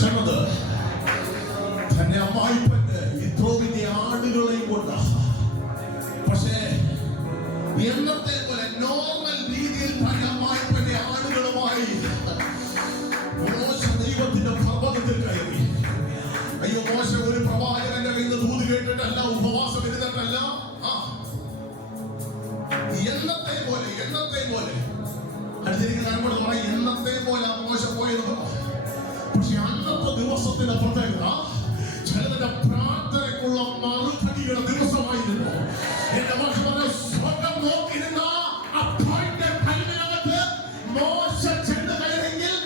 ചെന്നത് തന്നെ അമ്മായിപ്പന്റെ ഇത്രോവിന്റെ ആടുകളെയും കൊണ്ട്. പക്ഷേ എന്നത്തെ പോലെ നോർമൽ രീതിയിൽ തന്നെ അമ്മായിപ്പന്റെ ആടുകളുമായി മോശ ദൈവത്തിന്റെ പർവ്വതത്തിൽ കയറി. അയ്യോ, മോശ ഒരു പ്രവാചകന്റെ കയ്യിൽ നിന്ന് ദൂത് കേട്ടിട്ടല്ല, ഉപവാസം ഇരുന്നിട്ടല്ല, എന്നത്തെ പോലെ അടുത്തിരിക്കുന്ന എന്നോട് പറയും, എന്നത്തെ പോലെ മോശ പോയത്. പക്ഷെ അന്നത്തെ ദിവസത്തിന്റെ പ്രത്യേകത ചിലതിന്റെ പ്രാർത്ഥനയ്ക്കുള്ള മറുപടിയുടെ ദിവസമായിരുന്നു. എന്റെ മോശ പറഞ്ഞ സ്വർഗം നോക്കിയിരുന്ന അപ്പോയിന്റഡ് ടൈമിനകത്ത് മോശ ചെന്ന് കയറിയെങ്കിൽ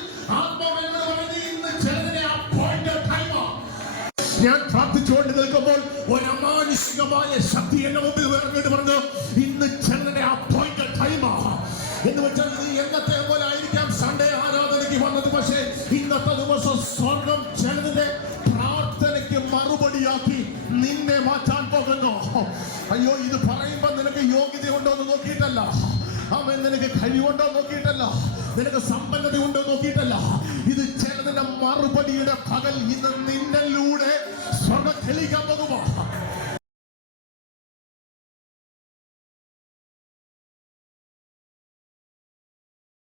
ആത്മാവെന്ന് പറയുന്നത് ഇന്ന് ചിലതിന്റെ അപ്പോയിന്റഡ് ടൈമാണ്. ഞാൻ പ്രാർത്ഥിച്ചുകൊണ്ട് നിൽക്കുമ്പോൾ ഒരു അമാനുഷികമായ ശക്തി എന്റെ മുമ്പിൽ വേർന്നിട്ട് പറഞ്ഞു, ഇന്ന് ചിലതിന്റെ അപ്പോയിന്റഡ് ടൈമാ. എന്ന് വെച്ചാൽ ഇത് എന്നത്തെ പോലെ ആയിരിക്കാം സൺഡേ ആരാധനയ്ക്ക് വന്നത്, പക്ഷേ ഇന്നത്തെ ദിവസം സ്വർഗം ചിലതിന്റെ പ്രാർത്ഥനയ്ക്ക് മറുപടിയാക്കി നിന്നെ മാറ്റാൻ പോകുന്നു. അയ്യോ, ഇത് പറയുമ്പോ നിനക്ക് യോഗ്യതയുണ്ടോ എന്ന് നോക്കിയിട്ടല്ല, അവൻ നിനക്ക് കഴിവുണ്ടോ നോക്കിയിട്ടല്ല, നിനക്ക് സമ്പന്നത ഉണ്ടോ നോക്കിയിട്ടല്ല, ഇത് ചിലതിന്റെ മറുപടിയുടെ പകൽ ഇന്ന് നിന്നിലൂടെ സ്വർഗം